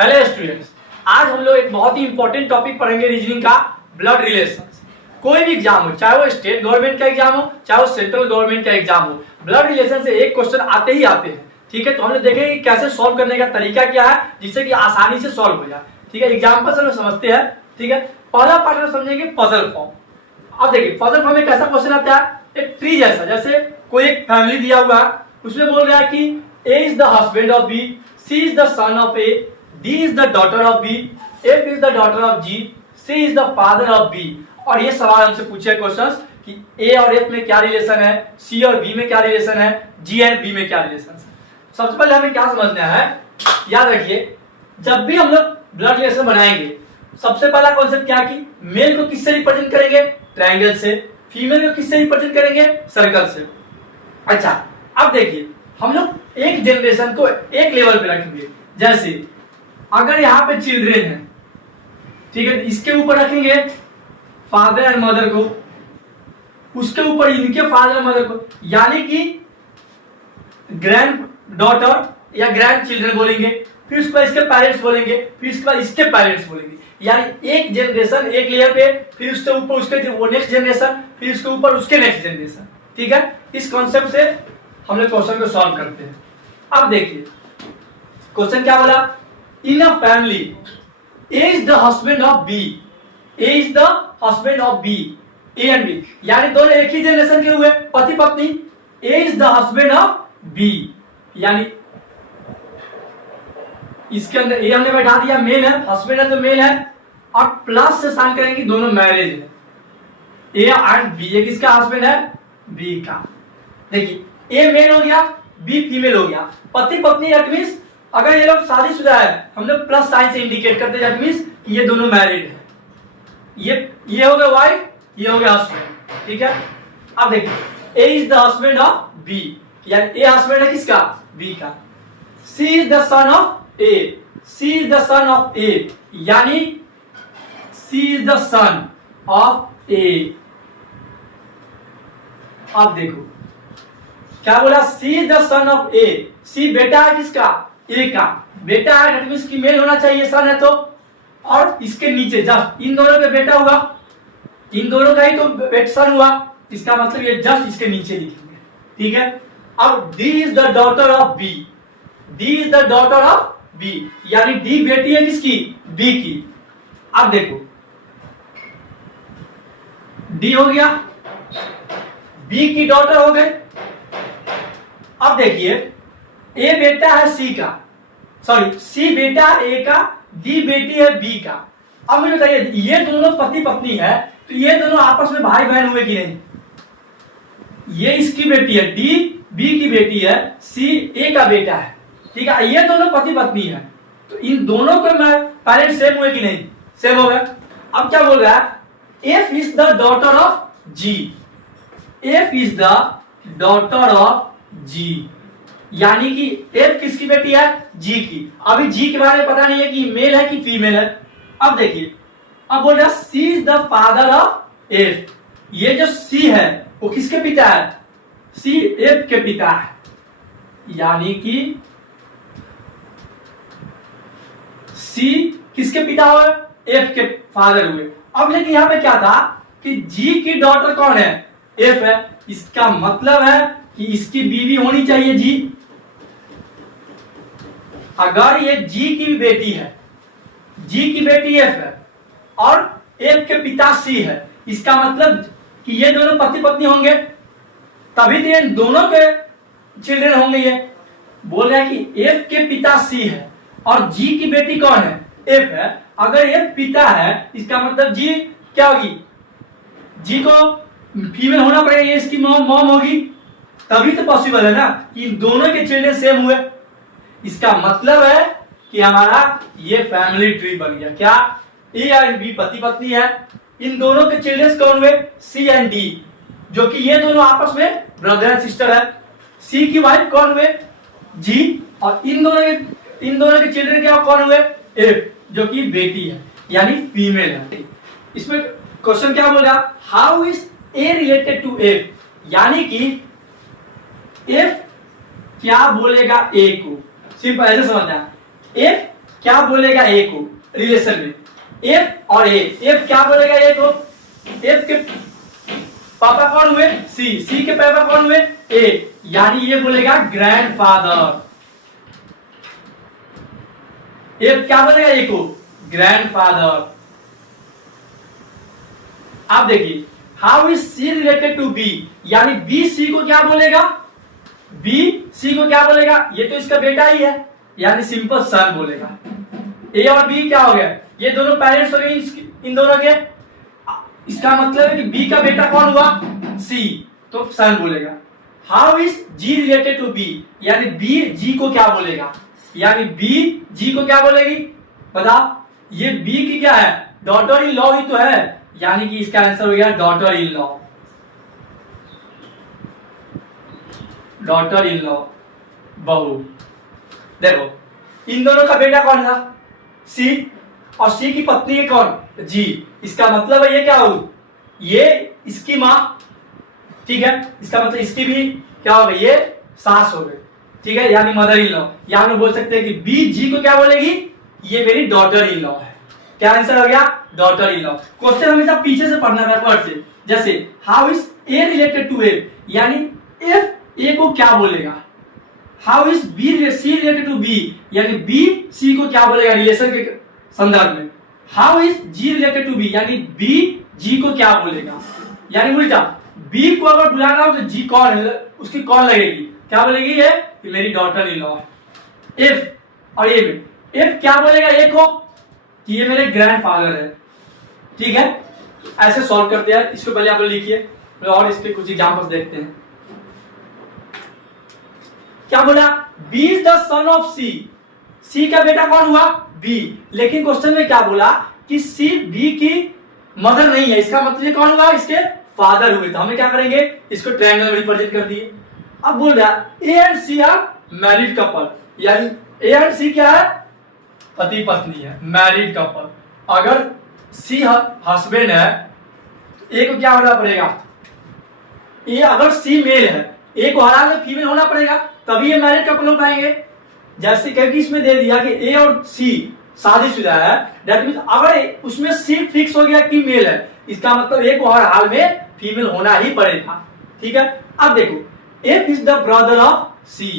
Hello students, आज हम लोग एक बहुत ही इंपॉर्टेंट टॉपिक पढ़ेंगे रीजनिंग का, ब्लड रिलेशन। कोई भी एग्जाम हो, चाहे वो स्टेट गवर्नमेंट का एग्जाम हो, चाहे वो सेंट्रल गवर्नमेंट का एग्जाम हो, ब्लड रिलेशन से एक क्वेश्चन आते ही आते हैं। ठीक है, तो हम लोग देखेंगे कि कैसे सॉल्व करने का तरीका क्या है जिससे कि आसानी से सॉल्व हो जाए। ठीक है, एग्जाम्पल से हम समझते हैं। ठीक है, पहला पार्ट में समझेंगे पजल फॉर्म। अब देखिए पजल फॉर्म में कैसा क्वेश्चन आता है, एक ट्री जैसा, जैसे कोई एक फैमिली दिया हुआ है, उसमें बोल रहा है कि A is the husband of B, C is the son of A, D is the daughter of B, F is the daughter of G, C is the father of B। और ये सवाल हमसे पूछे क्वेश्चंस कि A और F में क्या relation है, C और B में क्या रिलेशन है, G और B में क्या रिलेशन है। सबसे पहले हमें क्या समझना है, याद रखिए जब भी हम लोग ब्लड रिलेशन बनाएंगे, सबसे पहला कॉन्सेप्ट क्या कि मेल को किससे रिप्रेजेंट करेंगे, ट्रायंगल से, फीमेल को किससे रिप्रेजेंट करेंगे, सर्कल से। अच्छा, अब देखिए हम लोग एक जनरेशन को एक लेवल पे रखेंगे। जैसे अगर यहाँ पे चिल्ड्रेन है, ठीक है, इसके ऊपर रखेंगे फादर एंड मदर को, उसके ऊपर इनके फादर एंड मदर को, यानी कि ग्रैंड डॉटर या ग्रैंड चिल्ड्रन बोलेंगे, फिर उसके बाद इसके पेरेंट्स बोलेंगे, फिर इसके बाद इसके पेरेंट्स बोलेंगे। यानी एक जनरेशन एक लेयर पे, फिर उसके ऊपर उसके वो नेक्स्ट जनरेशन, फिर उसके ऊपर उसके नेक्स्ट जनरेशन। ठीक है, इस कॉन्सेप्ट से हम लोग क्वेश्चन को सॉल्व करते हैं। अब देखिए क्वेश्चन क्या बोला, in a family A is the husband of B, A is the husband of B, A and B, यानी दोनों एक ही जनरेशन के हुए, पति पत्नी। A is the husband of B, यानी इसके अंदर A हमने बैठा दिया, मेल है, हस्बैंड है तो मेल है, और प्लस से साइन करेंगे दोनों मैरिज है। A एंड B, ये किसका हस्बैंड है, B का। देखिए A मेल हो गया, B फीमेल हो गया, पति पत्नी दैट मींस अगर ये लोग शादीशुदा है हम लोग प्लस साइन से इंडिकेट करते हैं, दैट मींस ये दोनों मैरिड है। ये हो गया वाइफ, ये हो गया हस्बैंड। ठीक है, अब देखिए A is the husband of B, यानी A हस्बैंड है किसका, B का। C is the son of A, C is the son of A, यानी C is the son of A। अब देखो क्या बोला, C is the son of A, C बेटा है किसका, A का बेटा है, दैट मींस कि मेल होना चाहिए, सन है तो, और इसके नीचे जस्ट इन दोनों का बेटा हुआ, इन दोनों का ही तो सन हुआ, इसका मतलब ये जस्ट इसके नीचे लिखेंगे। ठीक है, अब D is the daughter of B, D is the daughter of B, यानी D बेटी है किसकी, B की। अब देखो D हो गया, B की डॉटर हो गए। अब देखिए A बेटा है C का, सॉरी C बेटा है A का, D बेटी है B का। अब मुझे बताइए ये दोनों पति पत्नी है तो ये दोनों आपस में भाई बहन हुए कि नहीं, ये इसकी बेटी है, D B की बेटी है, C A का बेटा है। ठीक है, ये दोनों पति पत्नी है तो इन दोनों के पेरेंट्स सेम हुए कि नहीं, सेम हो गए। अब क्या बोल रहा है, F is the daughter of G, F is the daughter of G, यानी कि F किसकी बेटी है, G की। अभी G के बारे में पता नहीं है कि मेल है कि फीमेल है। अब देखिए अब बोल रहा है C is the father of F, ये जो C है वो किसके पिता है, C F के पिता है, यानी कि C किसके पिता हुए, F के फादर हुए। अब लेकिन यहाँ पे क्या था कि G की डॉटर कौन है, F है, इसका मतलब है कि इसकी बीवी होनी चाहिए G। अगर ये G की बेटी है, G की बेटी F है और F के पिता C है, इसका मतलब कि ये दोनों पति पत्नी होंगे, तभी तो ये दोनों के चिल्ड्रन होंगे। ये बोल रहा है कि F के पिता C है और G की बेटी कौन है, F है। अगर F पिता है इसका मतलब G क्या होगी, G को फीमेल होना पड़ेगा, ये इसकी मॉम होगी, तभी तो पॉसिबल है ना कि इन दोनों के चिल्ड्रन सेम हुए। इसका मतलब है कि हमारा ये फैमिली ट्री बन गया। क्या A और B पति पत्नी है, इन दोनों के चिल्ड्रन कौन हुए, C एंड D, जो कि ये दोनों आपस में ब्रदर एंड सिस्टर है। C की वाइफ कौन हुए, G, और इन दोनों के चिल्ड्रन क्या कौन हुए, F, जो कि बेटी है यानी फीमेल है। इसमें क्वेश्चन क्या बोल रहा, how is A related to F, यानी कि F क्या बोलेगा A को, सिंपल ऐसे समझना, F क्या बोलेगा ए को रिलेशन में, एफ और एफ क्या बोलेगा ए को, एफ के पापा कौन हुए सी, सी के पापा कौन हुए ए, यानी ये बोलेगा ग्रैंडफादर, एफ क्या बोलेगा ए को ग्रैंडफादर। आप देखिए how is C related to B, यानी बी सी को क्या बोलेगा, बी सी को क्या बोलेगा, ये तो इसका बेटा ही है, यानी सिंपल सन बोलेगा। ए और बी क्या हो गया, ये दोनों पेरेंट्स हो गए इन दोनों के, इसका मतलब है कि बी का बेटा कौन हुआ सी, तो सन बोलेगा। How is G related to B, यानी बी जी को क्या बोलेगा, यानी बी जी को क्या बोलेगी, बता, ये बी की क्या है डॉटर इन लॉ ही तो है, यानी कि इसका आंसर हो गया daughter in law, daughter in law बहू। देखो इन दोनों का बेटा कौन था सी, और सी की पत्नी है कौन जी, इसका मतलब है ये क्या हो, ये इसकी माँ, ठीक है, इसका मतलब इसकी भी क्या हो गई, ये सास हो गई, ठीक है, यानी मदर इन लॉ। यहां हम बोल सकते हैं कि बी जी को क्या बोलेगी, ये मेरी डॉटर इन लॉ है। क्या आंसर हो गया डॉटर इन लॉ। क्वेश्चन हमेशा पीछे से पढ़ना बैकवर्ड से, जैसे how is A related to F, यानी एफ ए को क्या बोलेगा, how is B C related to B, यानी बी सी को क्या बोलेगा रिलेशन के संदर्भ में। How is G related to B, यानी बी जी को क्या बोलेगा, यानी उल्टा बी को अगर बुलाना हो तो जी कौन है, उसकी कौन लगेगी, क्या बोलेगी ये कि मेरी डॉटर इन लॉ है। एफ और ए में एफ क्या बोलेगा ए को कि ये मेरे ग्रैंडफादर है, ठीक है। ऐसे सॉल्व करते हैं, इसको पहले आप लोग लिखिए और इसके कुछ एग्जांपल्स देखते हैं। क्या बोला B is the son of C, C का बेटा कौन हुआ बी, लेकिन क्वेश्चन में क्या बोला कि सी बी की मदर नहीं है, इसका मतलब ये कौन हुआ इसके फादर हुए, तो हमें क्या करेंगे इसको ट्रायंगल में रिप्रेजेंट कर दिए। अब बोल रहा है A and C are married couple, यानी ए एंड सी क्या है पति पत्नी है, मैरिड कपल। अगर सी हस्बैंड है ए को क्या होना पड़ेगा, ए अगर सी मेल है ए को हर हाल में फीमेल होना पड़ेगा, तभी ये मैरिड कपल हो पाएंगे। जैसे क्योंकि इसमें दे दिया कि ए और सी शादीशुदा है, दैट मींस अगर उसमें सी फिक्स हो गया कि मेल है, इसका मतलब ए को हर हाल में फीमेल होना ही पड़ेगा, ठीक है। अब देखो F is the brother of C,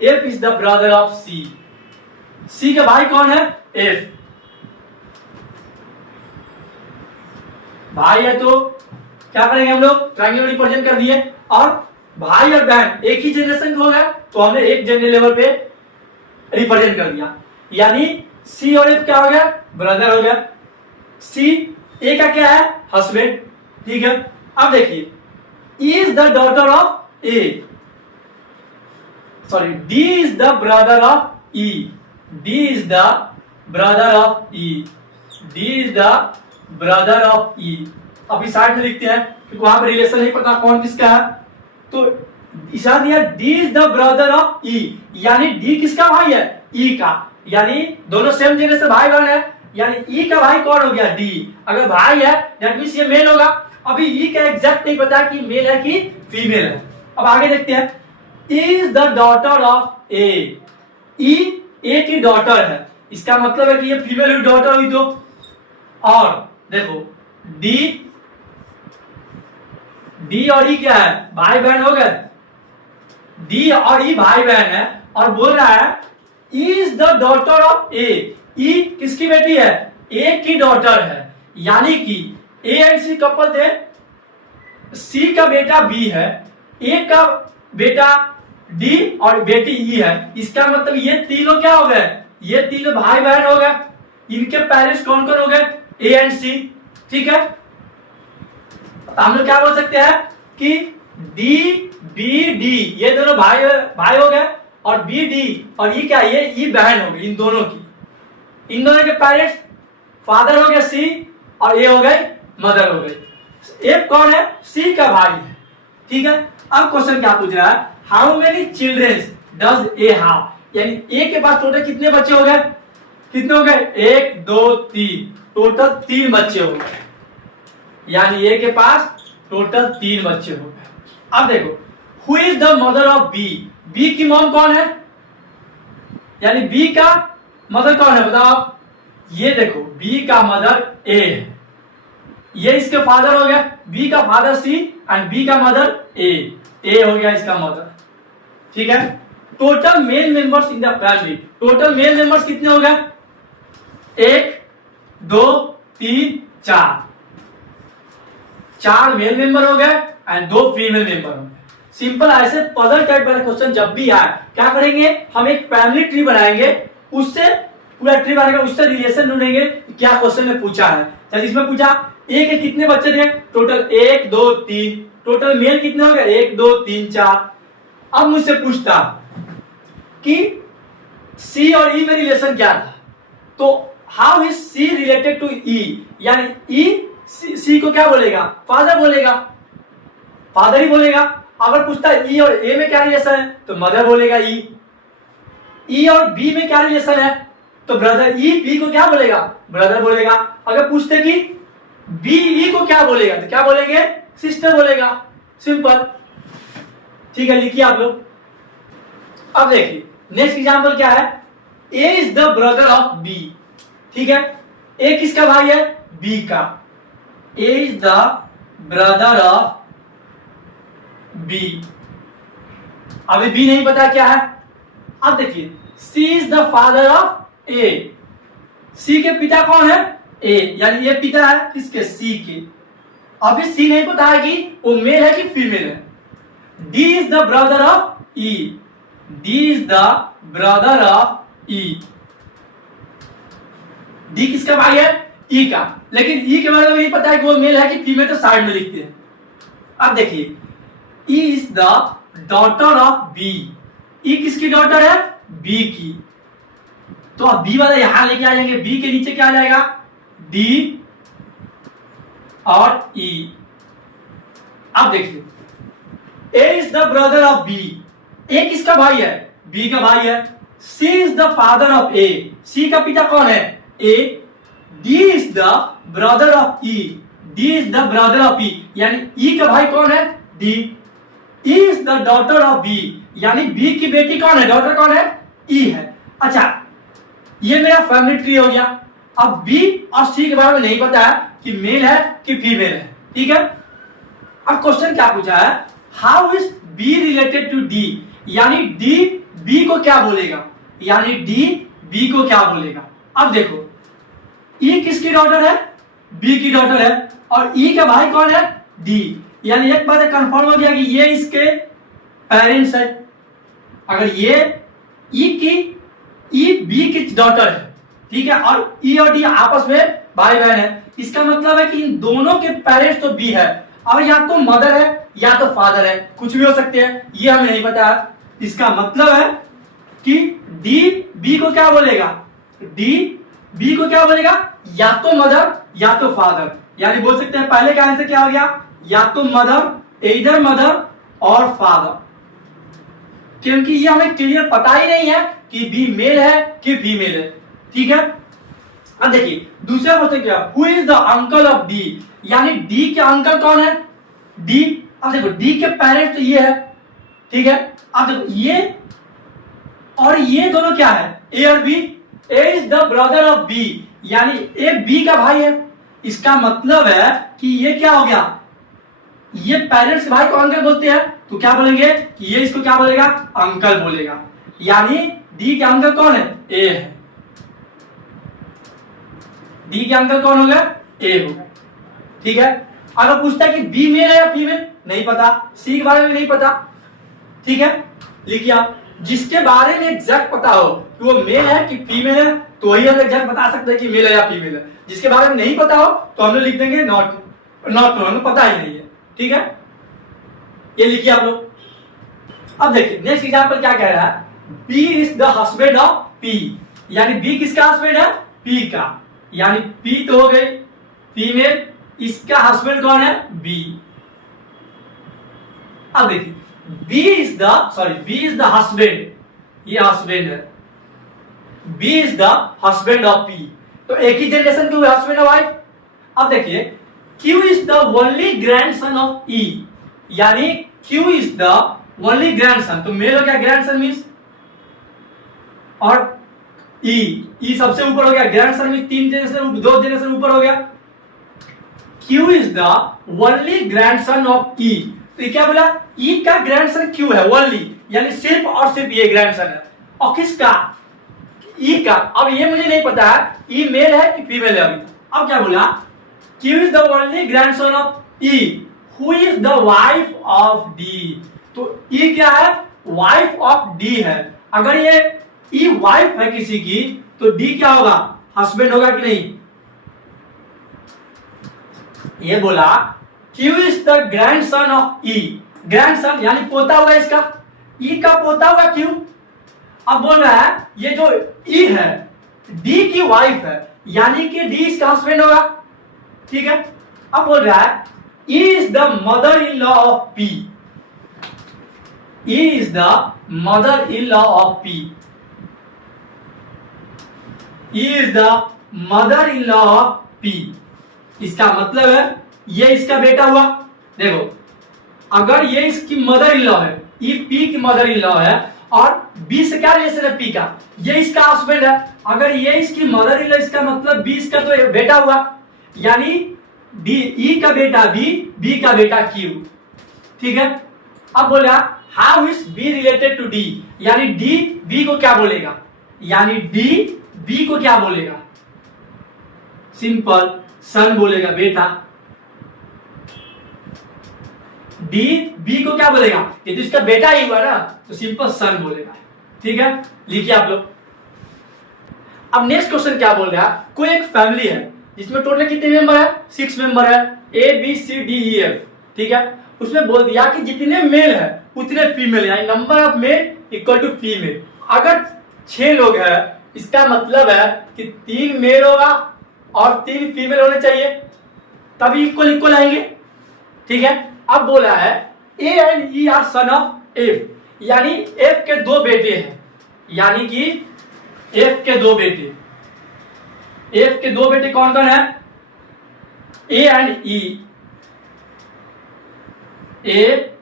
F is the brother of C, C का भाई कौन है एफ, भाई है तो क्या करेंगे हम लोग ट्रायंगल रिप्रेजेंट कर दिए, और भाई और बहन एक ही जनरेशन का हो गया तो हमने एक जनरल लेवल पे रिप्रेजेंट कर दिया, यानी सी और एफ क्या हो गया ब्रदर हो गया, सी ए का क्या है हस्बैंड, ठीक है। अब देखिए is the daughter of A, sorry D is the brother of E, D is the brother of E, D is the brother of E. अभी साइड में लिखते हैं क्योंकि वहां पर रिलेशन नहीं पता कौन किसका है, तो इशारा दिया D is the brother of E, यानी डी किसका भाई है ई का, यानी दोनों सेम जगह से भाई बहन है, यानी ई का भाई कौन हो गया डी, अगर भाई है दैट मींस ये मेल होगा। अभी ई का एग्जैक्ट नहीं पता कि मेल है कि फीमेल है। अब आगे देखते हैं इज द डॉटर ऑफ ए, ई ए की डॉटर है, इसका मतलब है कि ये फीमेल डॉटर हुई तो, और देखो डी, डी और ई क्या है भाई बहन हो गए, डी और ई भाई बहन है, और बोल रहा है इज द डॉटर ऑफ ए, ई किसकी बेटी है ए की डॉटर है, यानी कि ए एंड सी कपल थे, सी का बेटा बी है, ए का बेटा डी और बेटी ई है, इसका मतलब ये तीनों क्या हो गए, ये तीनों भाई बहन हो गए, इनके पेरेंट्स कौन कौन हो गए ए एंड सी, ठीक है। तो हम लोग क्या बोल सकते हैं कि डी बी डी ये दोनों भाई भाई हो गए, और बी डी और ई क्या ये ई बहन हो गई इन दोनों की, इन दोनों के पेरेंट्स फादर हो गया सी और ए हो गए मदर हो गई। एफ कौन है सी का भाई है, ठीक है। अब क्वेश्चन क्या पूछ रहा है how many children does A have, यानी ए के पास टोटल कितने बच्चे हो गए, कितने हो गए 1 2 3, टोटल 3 बच्चे हो गए, यानी ए के पास टोटल 3 बच्चे हो गए। अब देखो who is the mother of B, B की मॉम कौन है, यानी बी का मदर कौन है बताओ आप? ये देखो बी का मदर ए है, ये इसके फादर हो गया, बी का फादर सी एंड बी का मदर ए हो गया इसका मदर। ठीक है, total male members in the family, total male members कितने हो गए? 1 2 3 4, 4 मेल मेंबर हो गए एंड 2 फीमेल मेंबर हो गए। सिंपल ऐसे पजल टाइप वाला क्वेश्चन जब भी आए क्या करेंगे, हम एक फैमिली ट्री बनाएंगे, उससे पूरा ट्री बनाएंगे, उससे रिलेशन ढूंढेंगे क्या क्वेश्चन में पूछा है। जैसे इसमें पूछा ए के कितने बच्चे थे, टोटल 1 2 3, टोटल मेल कितने हो गए 1 2 3 4। अब मुझसे पूछता कि सी और ई में रिलेशन क्या था, तो how is C related to E, यानी ई सी को क्या बोलेगा, फादर बोलेगा, फादर ही बोलेगा। अगर पूछता है ई और ए में क्या रिलेशन है तो मदर बोलेगा ई और बी में क्या रिलेशन है तो ब्रदर, ई बी को क्या बोलेगा, ब्रदर बोलेगा। अगर पूछते कि बी ई को क्या बोलेगा तो क्या बोलेंगे, सिस्टर बोलेगा। सिंपल, ठीक है, लिखिए आप लोग। अब देखिए नेक्स्ट एग्जांपल क्या है, A is the brother of B. ठीक है, ए किसका भाई है, बी का। A is the brother of B. अभी बी नहीं पता क्या है। अब देखिए C is the father of A, C के पिता कौन है, ए, यानी ये पिता है किसके, सी के। अभी सी नहीं पता है कि वो मेल है कि फीमेल है। D is the brother of E, D is the brother of E. D किसका भाई है, ई का, लेकिन ई के बारे में नहीं पता है कि वो मेल है कि फीमेल, तो साइड में लिखते हैं। अब देखिए E is the daughter of B, E किसकी डॉटर है, बी की। तो अब बी वाला यहां लेके आ जाएंगे, बी के नीचे क्या आ जाएगा, डी और ई। अब देखिए A is the brother of B, A किसका भाई है, बी का भाई है। C is the father of A, C का पिता कौन है, A. D is the brother of E, D is the brother of E, यानी ई का भाई कौन है, D. E is the daughter of B, यानी बी की बेटी कौन है, डॉटर कौन है, ई है। अच्छा, ये मेरा फैमिली ट्री हो गया। अब बी और सी के बारे में नहीं पता है कि मेल है कि फीमेल है। ठीक है, अब क्वेश्चन क्या पूछा है, how is B related to D, यानी डी बी को क्या बोलेगा, यानी डी बी को क्या बोलेगा। अब देखो ई किसकी डॉटर है, बी की डॉटर है, और ई का भाई कौन है, डी। यानी एक बात कंफर्म हो गया कि ये इसके पेरेंट्स है। अगर ये ई बी की डॉटर है, ठीक है, और ई और डी आपस में भाई बहन है, इसका मतलब है कि इन दोनों के पेरेंट्स तो बी है, और या तो मदर है या तो फादर है, कुछ भी हो सकते हैं, ये हमें नहीं पता है। इसका मतलब है कि डी बी को क्या बोलेगा, डी बी को क्या बोलेगा, या तो मदर या तो फादर। यानी बोल सकते हैं पहले का आंसर क्या हो गया, या तो मदर, इधर मदर और फादर, क्योंकि ये हमें क्लियर पता ही नहीं है कि बी मेल है कि फीमेल है। ठीक है, अब देखिए दूसरा क्वेश्चन क्या, who is the uncle of D, यानी डी के अंकल कौन है, डी। अब देखो डी के पेरेंट्स तो ये है, ठीक है। अब देखो ये और ये दोनों क्या है, ए और बी। A is the brother of B, यानी ए बी का भाई है। इसका मतलब है कि ये क्या हो गया, ये पेरेंट्स भाई को अंकल बोलते हैं, तो क्या बोलेंगे कि ये इसको क्या बोलेगा, अंकल बोलेगा। यानी डी के अंकल कौन है, ए है। डी के अंकल कौन हो गया, ए हो गया। ठीक है, अगर पूछता है कि बी मेल है या फीमेल, नहीं पता, सी के बारे में नहीं पता। ठीक है, लिखिए आप, जिसके बारे में एग्जैक्ट पता हो कि वो मेल है कि फीमेल है, तो वही हम एग्जैक्ट बता सकते हैं कि मेल है या फीमेल है। जिसके बारे में नहीं पता हो तो हम लोग लिख देंगे नॉट, हमें पता ही नहीं है। ठीक है, ये लिखिए आप लोग। अब देखिए नेक्स्ट एग्जांपल क्या कह रहा है, B is the husband of P, यानी बी किसका हस्बैंड है, पी का। यानी पी तो हो गई फीमेल, इसका हस्बैंड कौन है, बी। अब देखिए बी इज द हस्बैंड, ये हस्बैंड है, B is the husband of P, तो एक ही जनरेशन के हुए हस्बैंड और वाइफ। अब देखिए Q is the only grandson of E, यानी Q is the only grandson, तो मेल हो गया ग्रैंडसन मीन्स, और ई सबसे ऊपर हो गया, ग्रैंडसन में 3 जनरेशन 2 जनरेशन ऊपर हो गया। Q is the only grandson of E. तो ये क्या बोला, ई का ग्रैंडसन Q है ओनली, यानी सिर्फ और सिर्फ ये ग्रैंडसन है। और किसका, ई का। अब ये मुझे नहीं पता है ई मेल है कि फीमेल है अभी। अब क्या बोला, Q is the only grandson of E who is the wife of D. तो ई क्या है, वाइफ ऑफ डी है। अगर ये ई वाइफ है किसी की तो डी क्या होगा, हस्बैंड होगा कि नहीं। ये बोला Q is the grandson of E, grandson यानी पोता होगा इसका, ई का पोता होगा Q। अब बोल रहा है ये जो ई है डी की वाइफ है, यानी कि डी इसका हस्बैंड होगा, ठीक है। अब बोल रहा है ई is the mother in law of P, E is the mother in law of P, E is the mother in law of P. इसका मतलब है ये इसका बेटा हुआ। देखो अगर ये इसकी मदर इन लॉ है, ये पी की मदर इन लॉ है, और बी से क्या रिलेशन है पी का, ये इसका हस्बैंड है। अगर ये इसकी मदर इन लॉ, इसका मतलब बी इसका तो बेटा हुआ, यानी डी ई का बेटा बी, बी का बेटा क्यू, ठीक है। अब बोला how is B related to D, यानी डी बी को क्या बोलेगा, यानी डी बी को क्या बोलेगा, सिंपल सन बोलेगा बेटा। डी बी को क्या बोलेगा, ये तो इसका बेटा ही हुआ ना, तो सिंपल सन बोलेगा, ठीक है। लिखिए आप लोग। अब नेक्स्ट क्वेश्चन क्या बोल रहा है, कोई एक फैमिली है जिसमें टोटल कितने मेंबर है, 6 मेंबर है, A B C D E F, ठीक है। उसमें बोल दिया कि जितने मेल है उतने फीमेल, यानी number of male equal to female. अगर 6 लोग हैं, इसका मतलब है कि 3 मेल होगा और 3 फीमेल होने चाहिए, तभी इक्वल इक्वल आएंगे, ठीक है। अब बोला है A and E R son of F, यानी एफ के 2 बेटे हैं, यानी कि एफ के 2 बेटे, एफ के 2 बेटे कौन कौन है, ए एंड ई, ए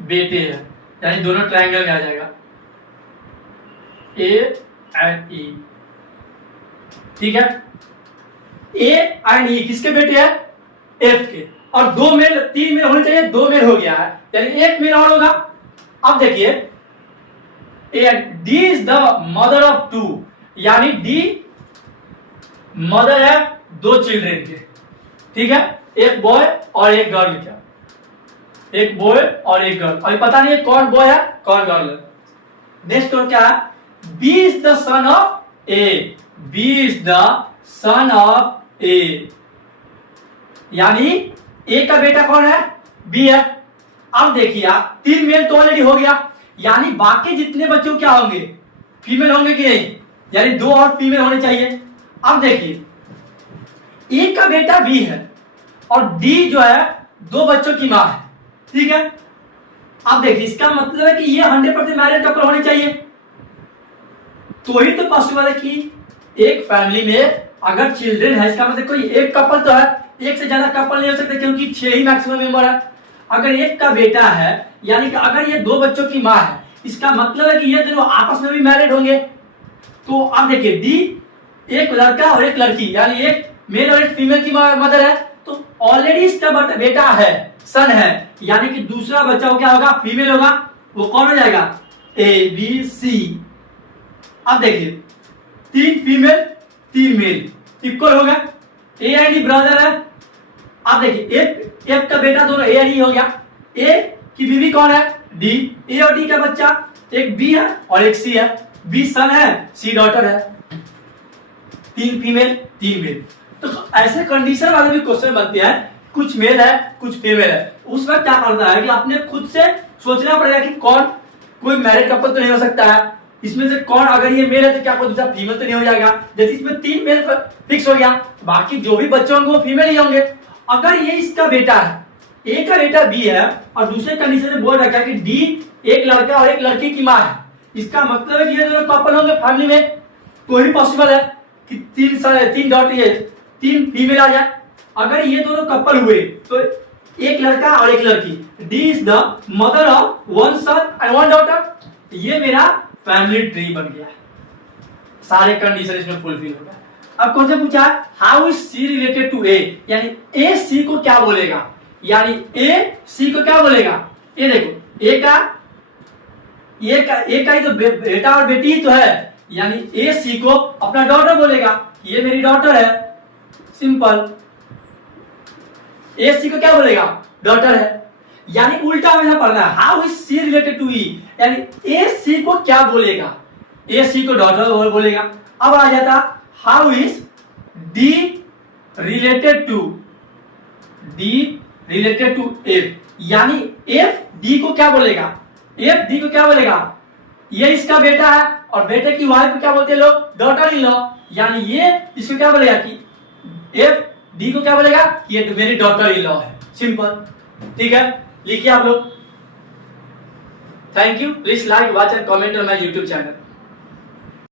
बेटे हैं, यानी दोनों ट्रायंगल में आ जाएगा, ए एंड ई, ठीक है। ए एंड ई किसके बेटे हैं, एफ के, और 2 मेल 3 मेल होने चाहिए, 2 मेल हो गया है, यानी 1 मेल और होगा। अब देखिए D is the mother of 2, यानी डी मदर है 2 चिल्ड्रेन के, ठीक है, एक बॉय और एक गर्ल का, एक बॉय और एक गर्ल। अभी पता नहीं है कौन बॉय है कौन गर्ल है। नेक्स्ट और क्या है, B is the son of A, B is the son of A, यानी ए का बेटा कौन है, बी है। अब देखिए 3 मेल तो ऑलरेडी हो गया, यानी बाकी जितने बच्चों क्या होंगे, फीमेल होंगे कि नहीं, यानी 2 और फीमेल होने चाहिए। अब देखिए ए का बेटा बी है और डी जो है 2 बच्चों की मां है, ठीक है। अब देखिए इसका मतलब है कि ये 100% मैरिड कपल होने चाहिए, तो ही तो पॉसिबल है कि एक फैमिली में अगर चिल्ड्रन है, इसका मतलब कोई एक कपल तो है, एक से ज्यादा कपल नहीं हो सकते क्योंकि 6 ही मैक्सिमम मेंबर है। अगर एक का बेटा है, यानी कि अगर ये 2 बच्चों की मां है, इसका मतलब है कि ये दोनों आपस में भी मैरिड होंगे। तो अब देखिए डी एक लड़का और एक लड़की, यानी एक मेल और एक फीमेल की मदर है, तो ऑलरेडी इसका बेटा है, सन है, यानी कि दूसरा बच्चा क्या होगा, फीमेल होगा, वो कौन हो जाएगा, ए बी सी। अब देखिए 3 फीमेल 3 मेल इक्वल हो गया, ए एंड ई ब्रदर है। अब देखिए एफ का बेटा दोनों ए एंड ई हो गया, ए की बीवी कौन है, डी, ए और डी का बच्चा एक बी है और एक सी है, बी सन है सी डॉटर है, 3 फीमेल 3 मेल। तो ऐसे कंडीशन वाले भी क्वेश्चन बनते हैं, कुछ मेल है कुछ फीमेल है, उसमें क्या करना है कि आपने खुद से सोचना पड़ेगा कि कौन, कोई मैरिड कपल तो नहीं हो सकता है इसमें से, कौन अगर ये मेल है तो क्या कोई दूसरा फीमेल तो नहीं हो जाएगा। जैसे इसमें 3 मेल फिक्स हो गया, बाकी जो भी बच्चे होंगे वो फीमेल ही होंगे। अगर ये इसका बेटा है, ए का बेटा बी है और दूसरे कंडीशन में बोल रखा है कि डी एक लड़का और एक लड़की की मां है, इसका मतलब है कि ये दोनों कपल होंगे फैमिली में, तो ही पॉसिबल है कि 3 डॉट ये 3 फीमेल आ जाए। अगर ये दोनों कपल हुए तो एक लड़का और एक लड़की, D is the mother of 1 son and 1 daughter, ये मेरा फैमिली ट्री बन गया, सारे कंडीशन इसमें फुलफिल हो गया। अब क्वेश्चन पूछा how is C related to A, यानी ए सी को क्या बोलेगा, यानी ए सी को क्या बोलेगा। ये देखो ए का ही तो बेटा और बेटी ही तो है, यानी ए सी को अपना डॉटर बोलेगा, ये मेरी डॉटर है, सिंपल। ए सी को क्या बोलेगा, डॉटर है, यानी उल्टा हमेशा पढ़ना है। How is C related to E, यानी ए सी को क्या बोलेगा, ए सी को डॉटर बोलेगा। अब आ जाता how is D related to F, यानी एफ डी को क्या बोलेगा, एफ डी को क्या बोलेगा, ये इसका बेटा है और बेटे की वाइफ को क्या बोलते हैं लोग, डॉटर इन लॉ, यानी ये इसको क्या बोलेगा कि एफ डी को क्या बोलेगा, ये मेरी डॉटर इन लॉ है, सिंपल। ठीक है, लिखिए आप लोग। Thank you, please like, watch and comment on my YouTube channel.